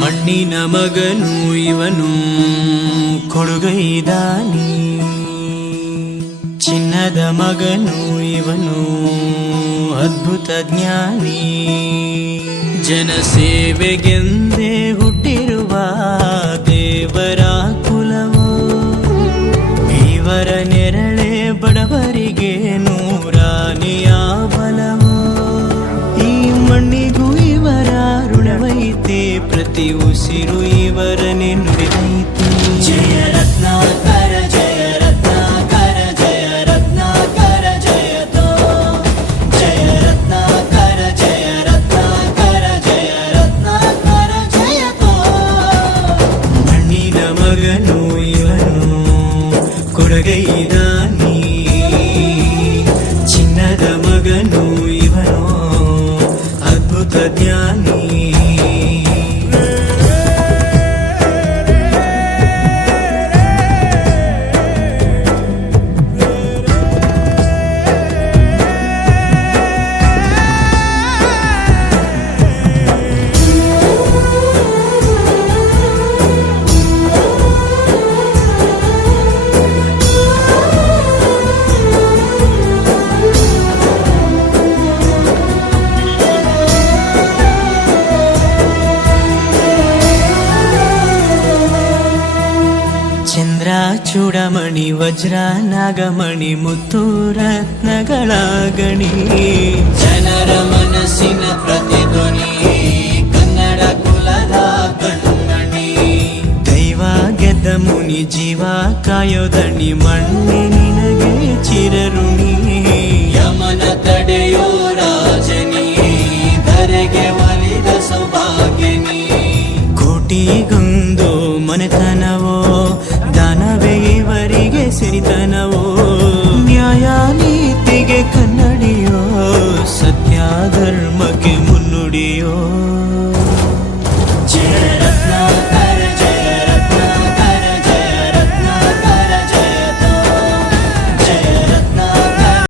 ಮಣ್ಣಿನ ಮಗನು ಇವನು ಕೊಡುಗೈದಾನಿ, ಚಿನ್ನದ ಮಗನು ಇವನು ಅದ್ಭುತ ಜ್ಞಾನಿ. ಜನಸೇವೆಗೆಂದೇ ಹುಟ್ಟಿರುವ ದೇವರ ಕುಲವೋ, ಇವರ ನೆರಳೆ ಬಡವರಿಗೆ ನೂರಾನೆಯ ಬಲವೋ. ಈ ಮಣ್ಣಿಗೂ ಇವರ ಋಣವೈತೆ, ಪ್ರತಿ ಉಸಿರು ಇವರನ್ನೇ ನುಡಿದೈತೆ. ಜಯ ರತ್ನಾಕರ ಜಯ ರತ್ನಾಕರ ಜಯ ರತ್ನಾಕರ ಜಯತೋ, ಜಯ ರತ್ನಾಕರ ಜಯ ರತ್ನಾಕರ ಜಯ ರತ್ನಾಕರ ಜಯತೋ. ಮಣ್ಣಿನ ಮಗನು ಇವನು ಕೊಡುಗೈದಾನಿ, ಚಿನ್ನದ ಮಗನು ಇವನು ಅದ್ಭುತ ಜ್ಞಾನಿ. ಚಂದ್ರ ಚೂಡಮಣಿ ವಜ್ರ ನಾಗಮಣಿ ಮುತ್ತು ರತ್ನಗಳ ಗಣಿ, ಜನರ ಮನಸ್ಸಿನ ಪ್ರತಿಧ್ವನಿ ಕನ್ನಡ ಕುಲದ ಕಣ್ಮಣಿ. ದೈವ ಗೆದ್ದ ಮುನಿ ಜೀವ ಕಾಯೋದಣಿ, ಮಣ್ಣೆ ನಿನಗೆ ಚಿರಋಣಿ. ಯಮನ ತಡೆಯೋ ರಾಜನಿ, ಧರೆಗೆ ಒಲಿದ ಸೌಭಾಗ್ಯನಿ. ಕೋಟಿಗೊಂದು ಮನೆತನವೋ, ದಾನವೇ ಇವರಿಗೆ ಸಿರಿತನವೋ.